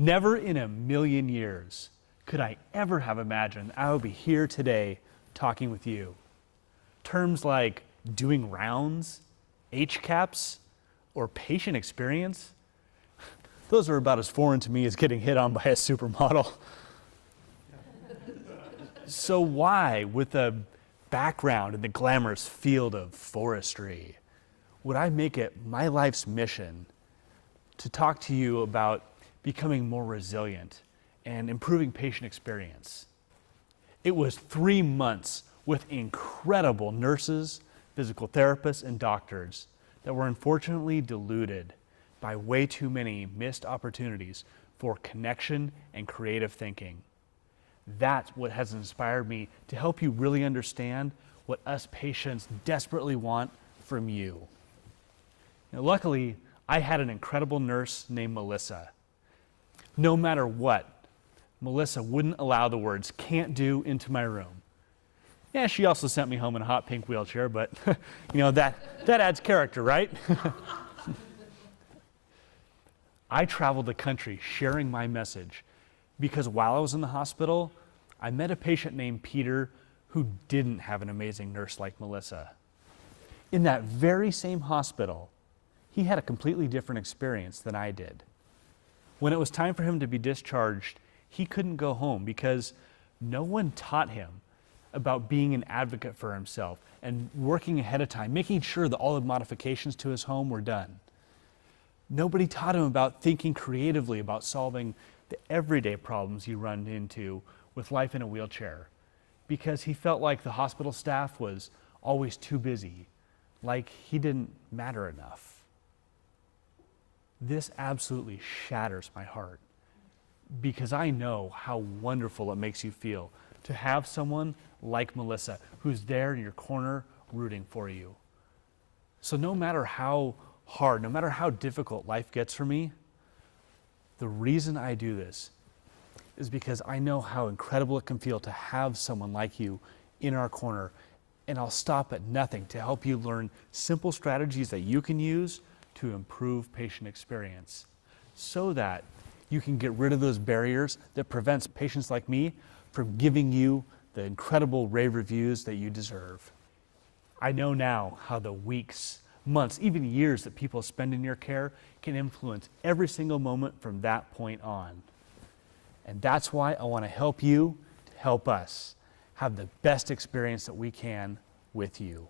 Never in a million years could I ever have imagined I would be here today talking with you. Terms like doing rounds, HCAPS, or patient experience, those are about as foreign to me as getting hit on by a supermodel. So why, with a background in the glamorous field of forestry, would I make it my life's mission to talk to you about becoming more resilient and improving patient experience? It was 3 months with incredible nurses, physical therapists, and doctors that were unfortunately diluted by way too many missed opportunities for connection and creative thinking. That's what has inspired me to help you really understand what us patients desperately want from you. Now, luckily, I had an incredible nurse named Melissa. No matter what, Melissa wouldn't allow the words "can't do" into my room. Yeah, she also sent me home in a hot pink wheelchair, but that adds character, right? I traveled the country sharing my message because while I was in the hospital, I met a patient named Peter who didn't have an amazing nurse like Melissa. In that very same hospital, he had a completely different experience than I did. When it was time for him to be discharged, he couldn't go home because no one taught him about being an advocate for himself and working ahead of time, making sure that all the modifications to his home were done. Nobody taught him about thinking creatively about solving the everyday problems you run into with life in a wheelchair because he felt like the hospital staff was always too busy, like he didn't matter enough. This absolutely shatters my heart because I know how wonderful it makes you feel to have someone like Melissa who's there in your corner rooting for you. So no matter how hard, no matter how difficult life gets for me, the reason I do this is because I know how incredible it can feel to have someone like you in our corner, and I'll stop at nothing to help you learn simple strategies that you can use to improve patient experience so that you can get rid of those barriers that prevents patients like me from giving you the incredible rave reviews that you deserve. I know now how the weeks, months, even years that people spend in your care can influence every single moment from that point on. And that's why I want to help you to help us have the best experience that we can with you.